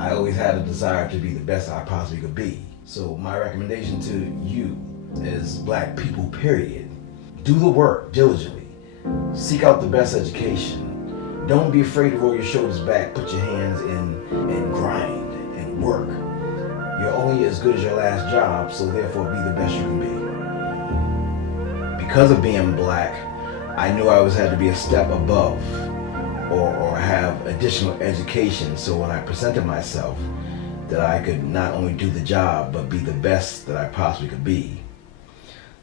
I always had a desire to be the best I possibly could be. So my recommendation to you is black people, period. Do the work diligently. Seek out the best education. Don't be afraid to roll your shoulders back, put your hands in, and grind and work. You're only as good as your last job, so therefore be the best you can be. Because of being black, I knew I always had to be a step above or have additional education, so when I presented myself, that I could not only do the job, but be the best that I possibly could be.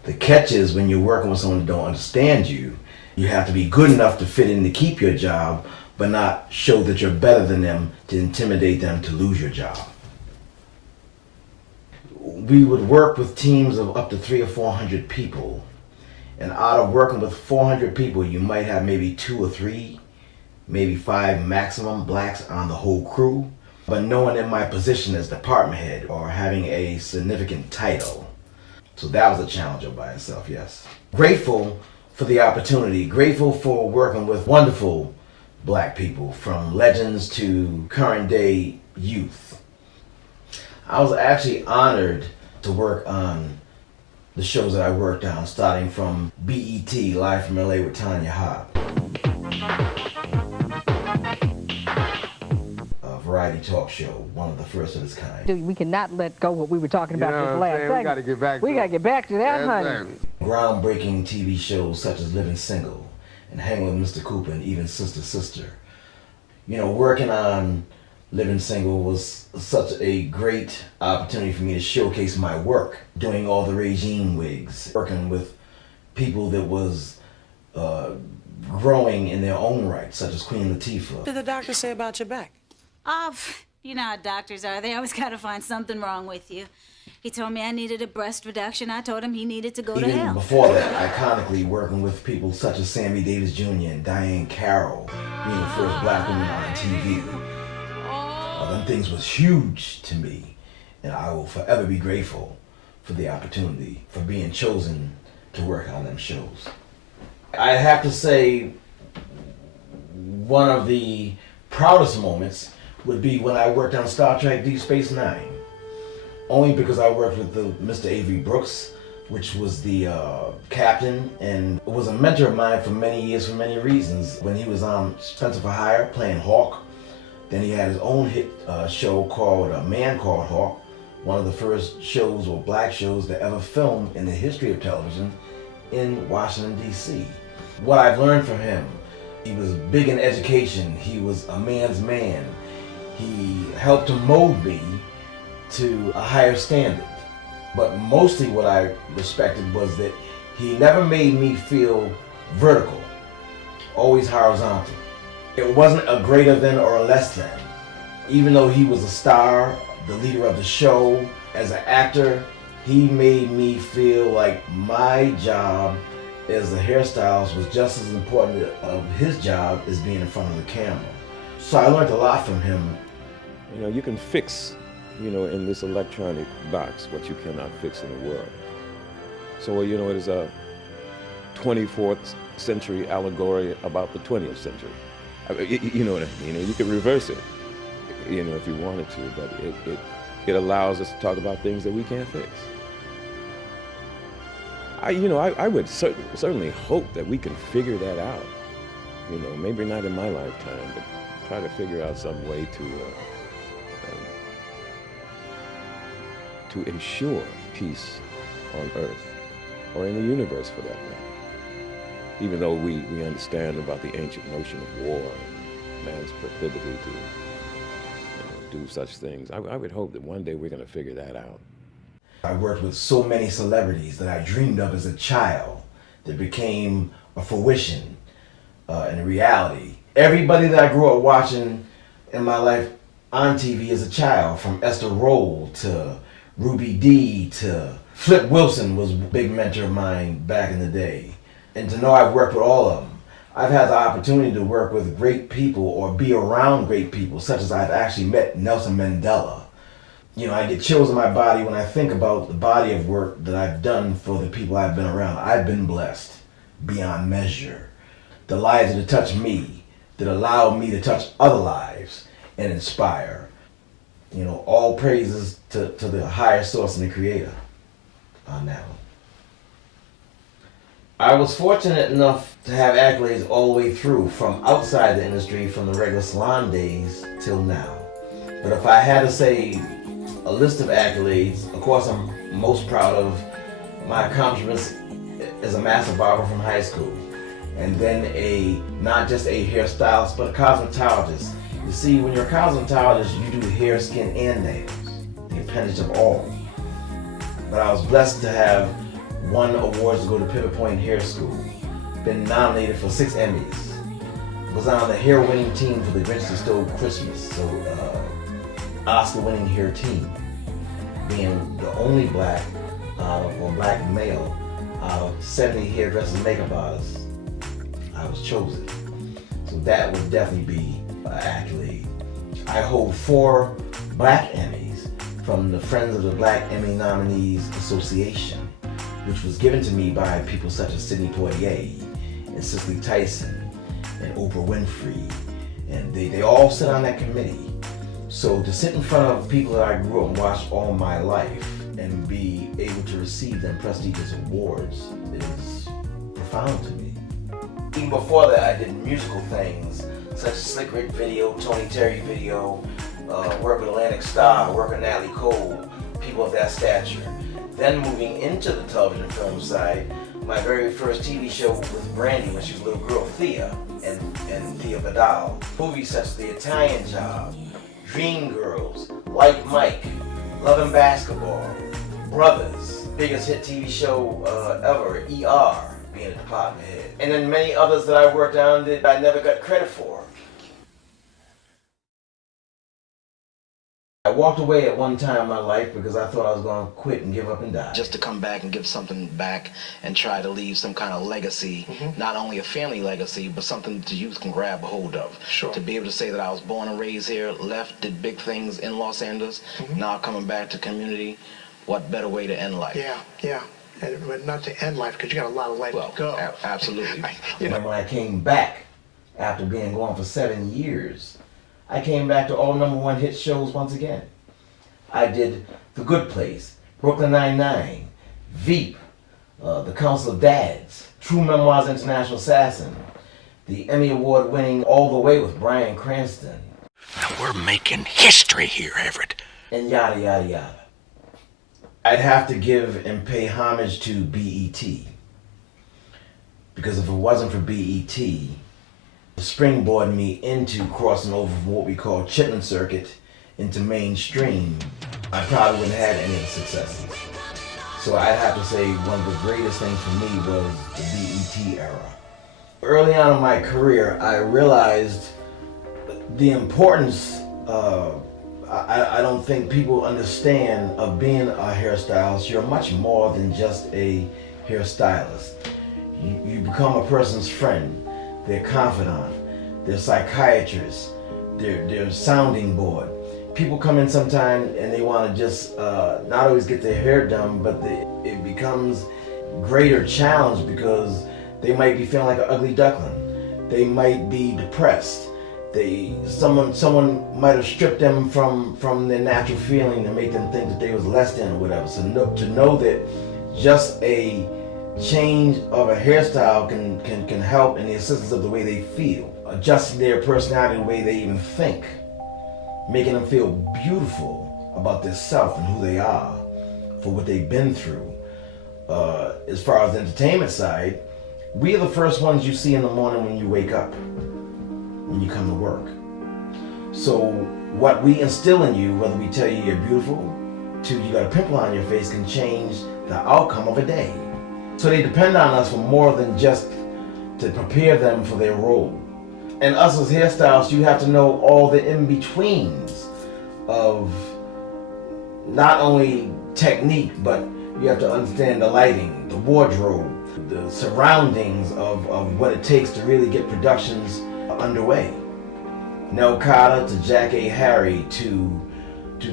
The catch is when you're working with someone who don't understand you, you have to be good enough to fit in to keep your job, but not show that you're better than them to intimidate them to lose your job. We would work with teams of up to 300 or 400 people. And out of working with 400 people, you might have maybe 2 or 3, maybe 5 maximum blacks on the whole crew. But no one in my position as department head or having a significant title. So that was a challenge all by itself, yes. Grateful for the opportunity, grateful for working with wonderful black people, from legends to current day youth. I was actually honored to work on the shows that I worked on, starting from BET, Live from LA with Tanya Hart. A variety talk show, one of the first of its kind. We cannot let go what we were talking about this last segment. We got to get back to We got to get back to that, honey. Groundbreaking TV shows such as Living Single and Hanging with Mr. Cooper and even Sister Sister. You know, working on Living Single was such a great opportunity for me to showcase my work, doing all the regime wigs, working with people that was growing in their own right, such as Queen Latifah. What did the doctor say about your back? You know how doctors are. They always gotta find something wrong with you. He told me I needed a breast reduction. I told him he needed to go to hell. Even before that, iconically working with people such as Sammy Davis Jr. and Diane Carroll, being the first black woman on TV. Them things was huge to me, and I will forever be grateful for the opportunity, for being chosen to work on them shows. I have to say one of the proudest moments would be when I worked on Star Trek Deep Space Nine. Only because I worked with Mr. Avery Brooks, which was the captain, and was a mentor of mine for many years for many reasons. When he was on Spencer for Hire playing Hawk, then he had his own hit show called A Man Called Hawk, one of the first shows or black shows to ever film in the history of television in Washington, D.C. What I've learned from him, he was big in education, he was a man's man. He helped to mold me to a higher standard. But mostly what I respected was that he never made me feel vertical, always horizontal. It wasn't a greater than or a less than. Even though he was a star, the leader of the show, as an actor, he made me feel like my job as a hairstylist was just as important of his job as being in front of the camera. So I learned a lot from him. You know, you can fix, in this electronic box what you cannot fix in the world. So, it is a 24th century allegory about the 20th century. You know what I mean? You can reverse it, if you wanted to, but it allows us to talk about things that we can't fix. I would certainly hope that we can figure that out. Maybe not in my lifetime, but try to figure out some way to ensure peace on Earth, or in the universe for that matter. Even though we understand about the ancient notion of war and man's proclivity to do such things, I would hope that one day we're going to figure that out. I worked with so many celebrities that I dreamed of as a child that became a fruition and a reality. Everybody that I grew up watching in my life on TV as a child, from Esther Roll to Ruby Dee to Flip Wilson was a big mentor of mine back in the day. And to know I've worked with all of them. I've had the opportunity to work with great people or be around great people, such as I've actually met Nelson Mandela. I get chills in my body when I think about the body of work that I've done for the people I've been around. I've been blessed beyond measure. The lives that have touched me, that allow me to touch other lives and inspire. You know, all praises to the higher source and the creator on that one. I was fortunate enough to have accolades all the way through, from outside the industry, from the regular salon days till now. But if I had to say a list of accolades, of course I'm most proud of my accomplishments as a master barber from high school. And then not just a hairstylist, but a cosmetologist. You see, when you're a cosmetologist, you do hair, skin, and nails, the appendage of all. But I was blessed to have won awards to go to Pivot Point Hair School. Been nominated for 6 Emmys. Was on the hair winning team for The Grinch That Stole Christmas. So, Oscar winning hair team. Being the only black or black male out of 70 hairdressers and makeup artists, I was chosen. So that would definitely be an accolade. I hold 4 black Emmys from the Friends of the Black Emmy Nominees Association, which was given to me by people such as Sidney Poitier and Cicely Tyson and Oprah Winfrey. And they all sit on that committee. So to sit in front of people that I grew up and watched all my life and be able to receive them prestigious awards is profound to me. Even before that, I did musical things such as Slick Rick video, Tony Terry video, work with Atlantic Star, work with Natalie Cole, people of that stature. Then moving into the television film side, my very first TV show with Brandy when she was a little girl, Thea, and Thea Vidal. Movies such as The Italian Job, Dreamgirls, Like Mike, Love and Basketball, Brothers, biggest hit TV show ever, ER, being a department head. And then many others that I worked on that I never got credit for. I walked away at one time in my life because I thought I was going to quit and give up and die. Just to come back and give something back and try to leave some kind of legacy, not only a family legacy, but something that the youth can grab a hold of. Sure. To be able to say that I was born and raised here, left, did big things in Los Angeles, now coming back to community, what better way to end life? Yeah. But not to end life, because you got a lot of life to go. Absolutely. And when I came back, after being gone for 7 years, I came back to all #1 hit shows once again. I did The Good Place, Brooklyn Nine-Nine, Veep, The Council of Dads, True Memoirs International Assassin, the Emmy Award winning All the Way with Bryan Cranston. Now we're making history here, Everett. And yada yada yada. I'd have to give and pay homage to BET. Because if it wasn't for BET, springboarded me into crossing over from what we call Chitlin Circuit into mainstream, I probably wouldn't have had any of the successes. So I'd have to say one of the greatest things for me was the BET era. Early on in my career, I realized the importance I don't think people understand of being a hairstylist. You're much more than just a hairstylist. You become a person's friend, their confidant, their psychiatrist, their sounding board. People come in sometimes and they want to just not always get their hair done, but it becomes greater challenge because they might be feeling like an ugly duckling. They might be depressed. Someone might have stripped them from their natural feeling to make them think that they was less than or whatever. So to know that just a change of a hairstyle can help in the assistance of the way they feel, adjusting their personality, the way they even think, making them feel beautiful about their self and who they are for what they've been through. As far as the entertainment side, we are the first ones you see in the morning when you wake up, when you come to work. So what we instill in you, whether we tell you you're beautiful to you got a pimple on your face, can change the outcome of a day. So they depend on us for more than just to prepare them for their role. And us as hairstylists, you have to know all the in-betweens of not only technique, but you have to understand the lighting, the wardrobe, the surroundings of what it takes to really get productions underway. Nell Carter to Jack A. Harry to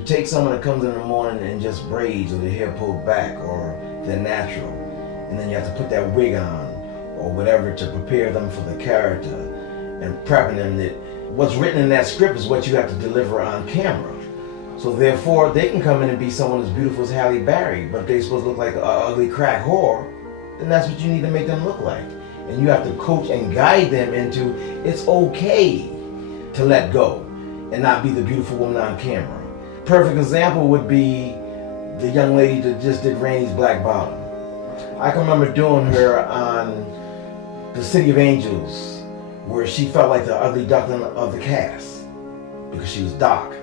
take someone that comes in the morning and just braids or their hair pulled back or they're natural, and then you have to put that wig on or whatever to prepare them for the character and prepping them that what's written in that script is what you have to deliver on camera. So therefore, they can come in and be someone as beautiful as Halle Berry, but if they're supposed to look like an ugly crack whore, then that's what you need to make them look like. And you have to coach and guide them into it's okay to let go and not be the beautiful woman on camera. Perfect example would be the young lady that just did Rainey's Black Bottom. I can remember doing her on The City of Angels, where she felt like the ugly duckling of the cast because she was dark.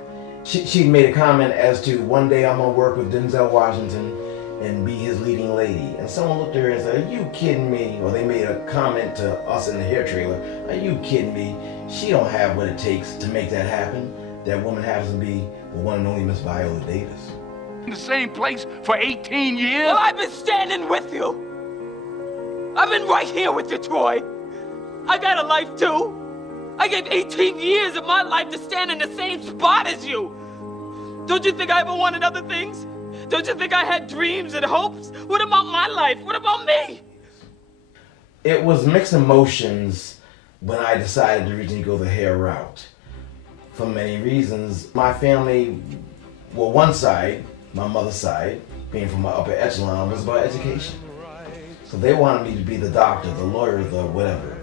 She made a comment as to one day I'm gonna work with Denzel Washington and be his leading lady. And someone looked at her and said, are you kidding me? Or they made a comment to us in the hair trailer, are you kidding me? She don't have what it takes to make that happen. That woman happens to be the one and only Miss Viola Davis. In the same place for 18 years? Well, I've been standing with you. I've been right here with you, Troy. I got a life too. I gave 18 years of my life to stand in the same spot as you. Don't you think I ever wanted other things? Don't you think I had dreams and hopes? What about my life? What about me? It was mixed emotions when I decided to originally go the hair route. For many reasons. My family, well, one side, my mother's side, being from my upper echelon, was about education. So they wanted me to be the doctor, the lawyer, the whatever.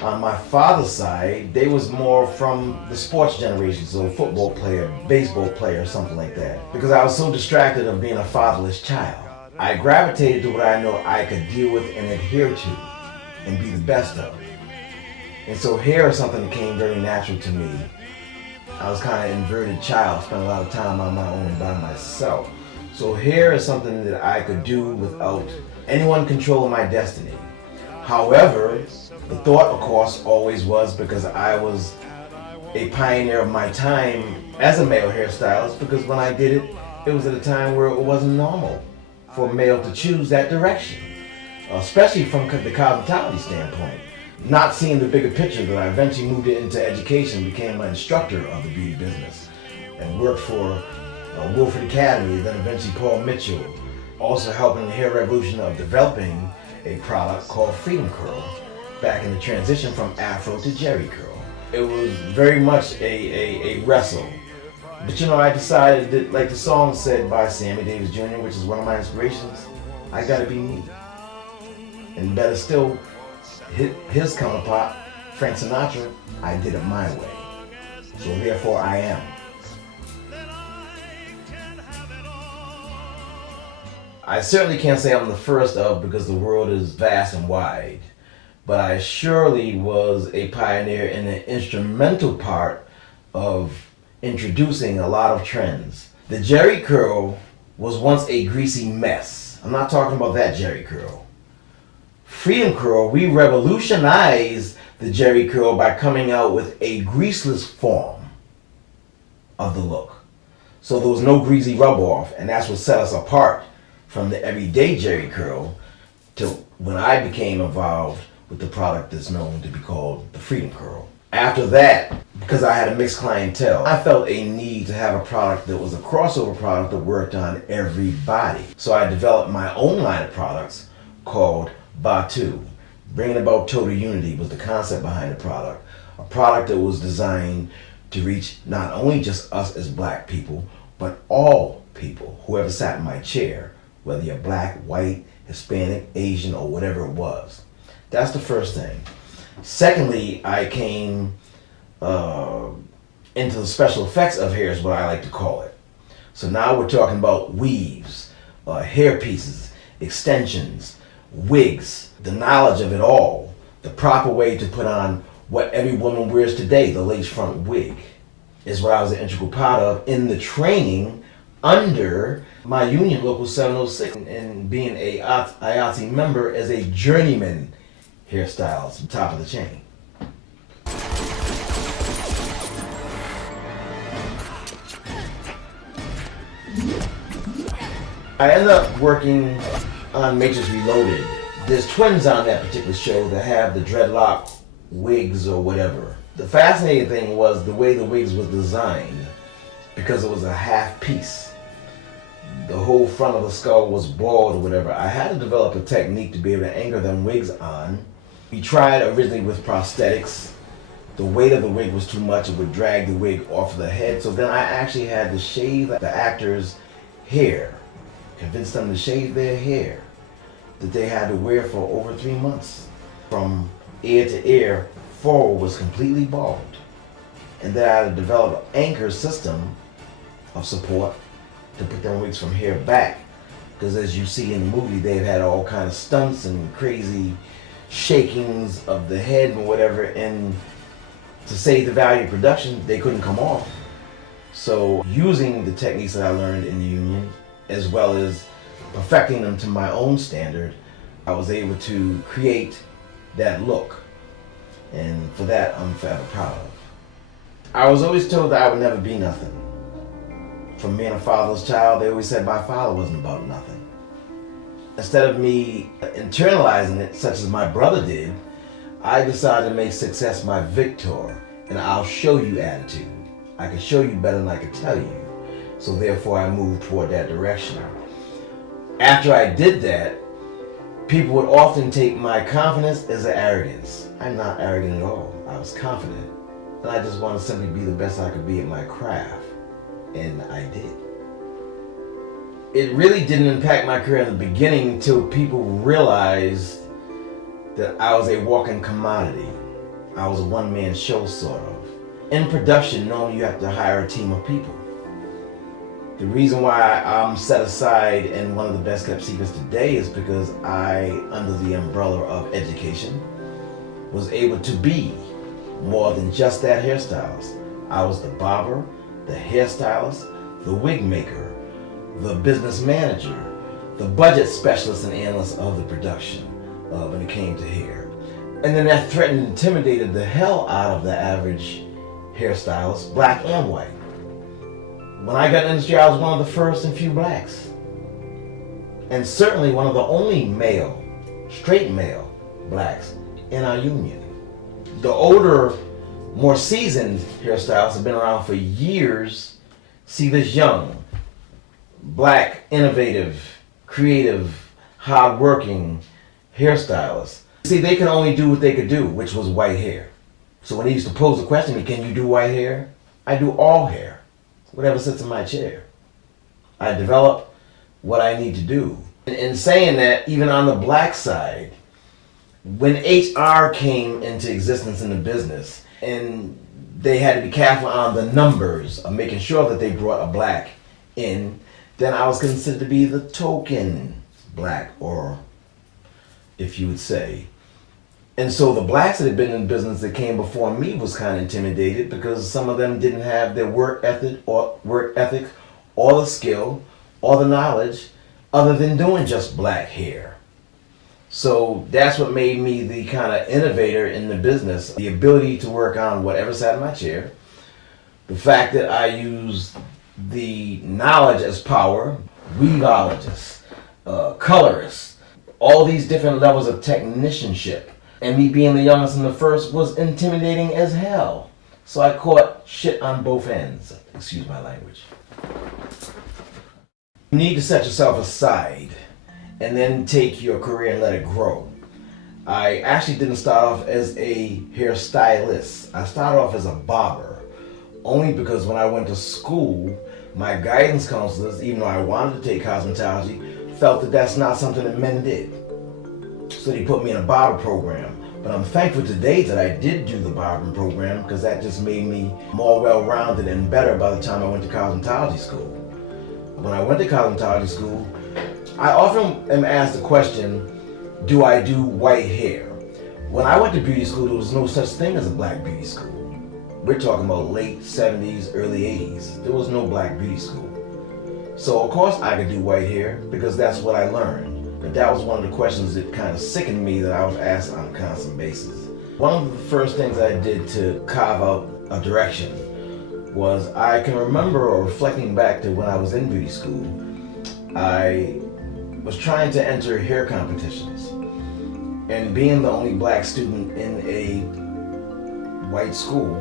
On my father's side, they was more from the sports generation, so football player, baseball player, something like that. Because I was so distracted of being a fatherless child. I gravitated to what I know I could deal with and adhere to and be the best of. And so hair is something that came very natural to me. I was kind of an inverted child, spent a lot of time on my own by myself. So hair is something that I could do without anyone controlling my destiny. However, the thought, of course, always was, because I was a pioneer of my time as a male hairstylist, because when I did it, it was at a time where it wasn't normal for a male to choose that direction, especially from the cosmetology standpoint. Not seeing the bigger picture, that I eventually moved into education, became an instructor of the beauty business, and worked for Wilford Academy, then eventually Paul Mitchell, also helping the hair revolution of developing a product called Freedom Curl, back in the transition from Afro to Jerry Curl. It was very much a wrestle. But you know, I decided that, like the song said by Sammy Davis Jr., which is one of my inspirations, I gotta be me. And better still, his counterpart, Frank Sinatra, I did it my way. So therefore I am. I certainly can't say I'm the first of, because the world is vast and wide, but I surely was a pioneer in the instrumental part of introducing a lot of trends. The Jerry Curl was once a greasy mess. I'm not talking about that Jerry Curl. Freedom Curl, we revolutionized the Jerry Curl by coming out with a greaseless form of the look. So there was no greasy rub off, and that's what set us apart from the everyday Jerry Curl to when I became involved with the product that's known to be called the Freedom Curl. After that, because I had a mixed clientele, I felt a need to have a product that was a crossover product that worked on everybody. So I developed my own line of products called Batu. Bringing about total unity was the concept behind the product. A product that was designed to reach not only just us as black people, but all people, whoever sat in my chair, whether you're black, white, Hispanic, Asian, or whatever it was. That's the first thing. Secondly, I came into the special effects of hair, is what I like to call it. So now we're talking about weaves, hair pieces, extensions, wigs, the knowledge of it all, the proper way to put on what every woman wears today, the lace front wig, is what I was an integral part of in the training under my union, Local 706, and being a IATSE member as a journeyman hairstylist, top of the chain. I ended up working on Matrix Reloaded. There's twins on that particular show that have the dreadlock wigs or whatever. The fascinating thing was the way the wigs was designed, because it was a half piece. The whole front of the skull was bald or whatever. I had to develop a technique to be able to anchor them wigs on. We tried originally with prosthetics, the weight of the wig was too much. It would drag the wig off the head. So then I actually had to shave the actors' hair, convince them to shave their hair that they had to wear for over 3 months. From ear to ear, forward was completely bald. And then I had to develop an anchor system of support to put them wigs from here back. Because as you see in the movie, they've had all kinds of stunts and crazy shakings of the head and whatever, and to save the value of production, they couldn't come off. So using the techniques that I learned in the union, as well as perfecting them to my own standard, I was able to create that look. And for that, I'm forever proud of. I was always told that I would never be nothing. From being a fatherless child, they always said my father wasn't about nothing. Instead of me internalizing it, such as my brother did, I decided to make success my victor, and I'll show you attitude. I can show you better than I can tell you. So therefore I moved toward that direction. After I did that, people would often take my confidence as an arrogance. I'm not arrogant at all. I was confident. And I just wanted to simply be the best I could be at my craft. And I did. It really didn't impact my career in the beginning until people realized that I was a walking commodity. I was a one-man show, sort of. In production, normally you have to hire a team of people. The reason why I'm set aside and one of the best kept secrets today is because I, under the umbrella of education, was able to be more than just that hairstylist. I was the barber, the hairstylist, the wig maker, the business manager, the budget specialist and analyst of the production when it came to hair. And then that threatened and intimidated the hell out of the average hairstylist, black and white. When I got in the industry, I was one of the first and few blacks. And certainly one of the only male, straight male, blacks in our union. The older, more seasoned hairstylists have been around for years. See this young, black, innovative, creative, hard-working hairstylist. See, they can only do what they could do, which was white hair. So when he used to pose the question to me, can you do white hair? I do all hair, whatever sits in my chair. I develop what I need to do. In saying that, even on the black side, when HR came into existence in the business, and they had to be careful on the numbers of making sure that they brought a black in, then I was considered to be the token black, or if you would say. And so the blacks that had been in business that came before me was kind of intimidated because some of them didn't have their work ethic or the skill or the knowledge other than doing just black hair. So that's what made me the kind of innovator in the business. The ability to work on whatever side of my chair. The fact that I use the knowledge as power, weaveologists, colorists, all these different levels of technicianship. And me being the youngest and the first was intimidating as hell. So I caught shit on both ends. Excuse my language. You need to set yourself aside and then take your career and let it grow. I actually didn't start off as a hairstylist. I started off as a barber. Only because when I went to school, my guidance counselors, even though I wanted to take cosmetology, felt that that's not something that men did. So they put me in a barber program. But I'm thankful today that I did do the barbering program because that just made me more well-rounded and better by the time I went to cosmetology school. When I went to cosmetology school, I often am asked the question, do I do white hair? When I went to beauty school, there was no such thing as a black beauty school. We're talking about late 70s, early 80s. There was no black beauty school. So of course I could do white hair because that's what I learned. But that was one of the questions that kind of sickened me that I was asked on a constant basis. One of the first things I did to carve out a direction was I can remember, or reflecting back to when I was in beauty school, I was trying to enter hair competitions. And being the only black student in a white school,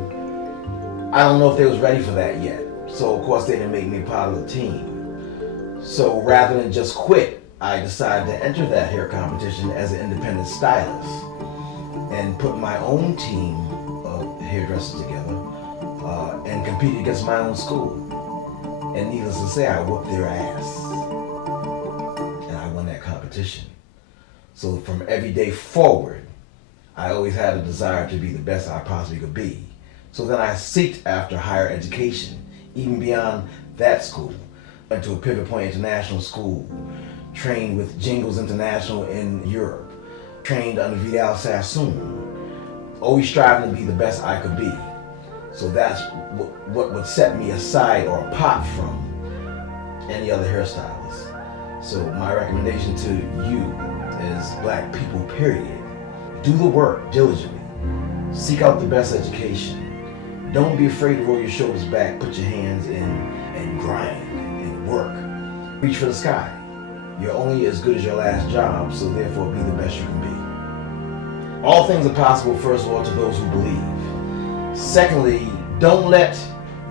I don't know if they was ready for that yet. So of course they didn't make me part of the team. So rather than just quit, I decided to enter that hair competition as an independent stylist and put my own team of hairdressers together and competed against my own school. And needless to say, I whooped their ass. And I won that competition. So from every day forward, I always had a desire to be the best I possibly could be. So then I sought after higher education, even beyond that school. Went to a Pivot Point International School, trained with Jingles International in Europe, trained under Vidal Sassoon, always striving to be the best I could be. So that's what would set me aside or apart from any other hairstylist. So my recommendation to you is black people, period. Do the work diligently. Seek out the best education. Don't be afraid to roll your shoulders back, put your hands in, and grind and work. Reach for the sky. You're only as good as your last job, so therefore be the best you can be. All things are possible, first of all, to those who believe. Secondly, don't let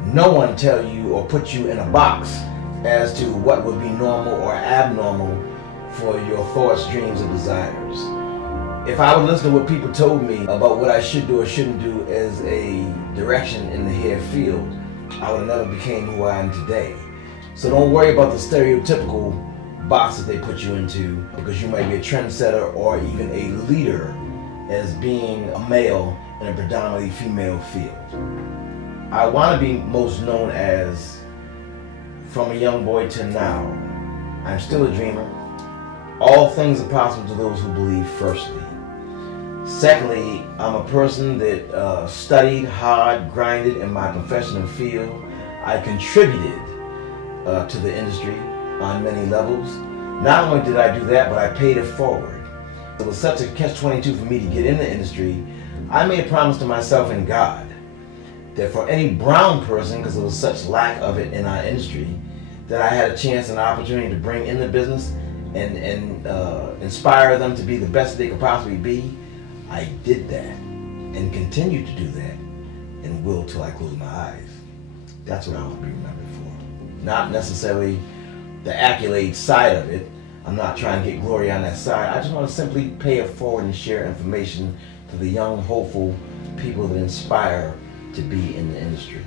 no one tell you or put you in a box as to what would be normal or abnormal for your thoughts, dreams, and desires. If I would listen to what people told me about what I should do or shouldn't do as a direction in the hair field, I would have never became who I am today. So don't worry about the stereotypical box that they put you into, because you might be a trendsetter or even a leader as being a male in a predominantly female field. I want to be most known as, from a young boy to now, I'm still a dreamer. All things are possible to those who believe, firstly. Secondly, I'm a person that studied hard, grinded in my professional field. I contributed to the industry on many levels. Not only did I do that, but I paid it forward. It was such a catch-22 for me to get in the industry. I made a promise to myself and God that for any brown person, because there was such lack of it in our industry, that I had a chance and opportunity to bring in the business and inspire them to be the best they could possibly be. I did that and continue to do that and will till I close my eyes. That's what I want to be remembered for. Not necessarily the accolade side of it. I'm not trying to get glory on that side. I just want to simply pay it forward and share information to the young, hopeful people that inspire to be in the industry.